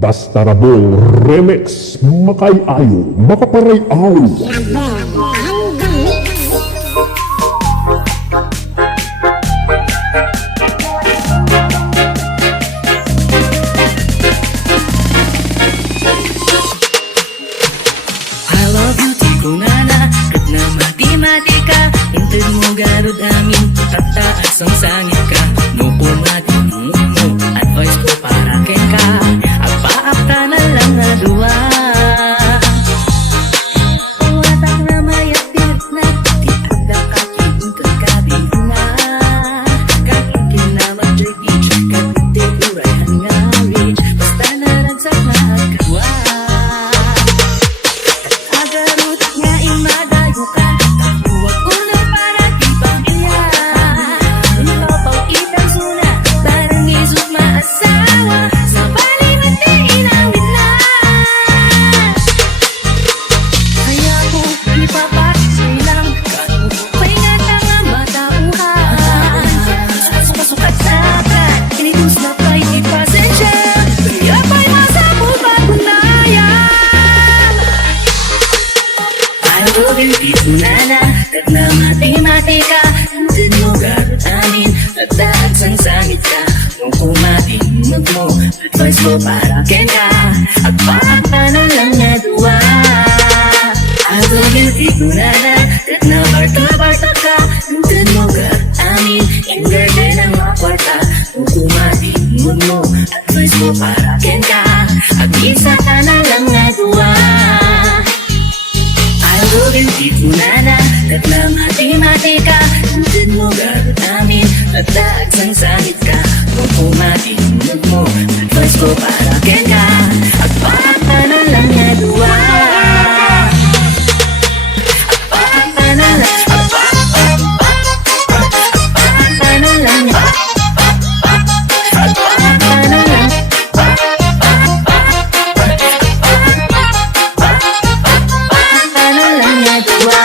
Basta Rabol Remix, makay-ayo, makaparay-aw. Hello beauty ko nana, kat na matematika. Inted mo garod amin, tataas ang sangit ka. No pumati mo, advice ko para ken ka. Agpaakta na lang nga duwa. Watak na mayat pirit na, di ada kakitin ka kabin na. Kakikin na mag-joy beach, kakitin urayhan nga rich. Basta naragsak na agkadwa. Agarot nga imadayo ka, huwag ulo para di pamilya. Ipapaw itang suna, parang isot maasawa. Sa paliman di inawit na. Kaya ko ipapasay lang, pahingat na nga matauhan. Sukat sa akat, initus na pa'y ipasensya. Kaya pa'y masabot patunayan. Ayaw dito nana, kat na matematika. Hindi mo garot amin, tagdaag sang sangit ka. Nung kumatingog mo, advice ko para ken ka. Agpaakta na lang nga duwa. Ayaw dito nana, kat na barta-barta ka. Hindi mo garot amin, inger din ang mga kwarta. Nung kumatingog mo, advice ko para ken ka.Ag-isa ka na lang nga duwa. Alugin dito nana, kat na matematika. Hindi mo garot amin, tagdaag sang sangit ka. Kung kumatingog mo, advice ko para ken ka. Agpaakta na lang nga duwa. Agpaakta na lang, agpaakta na lang nga. Agpaakta na lang. Agpaakta na lang nga duwa.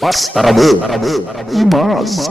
Pastarabo. Imas.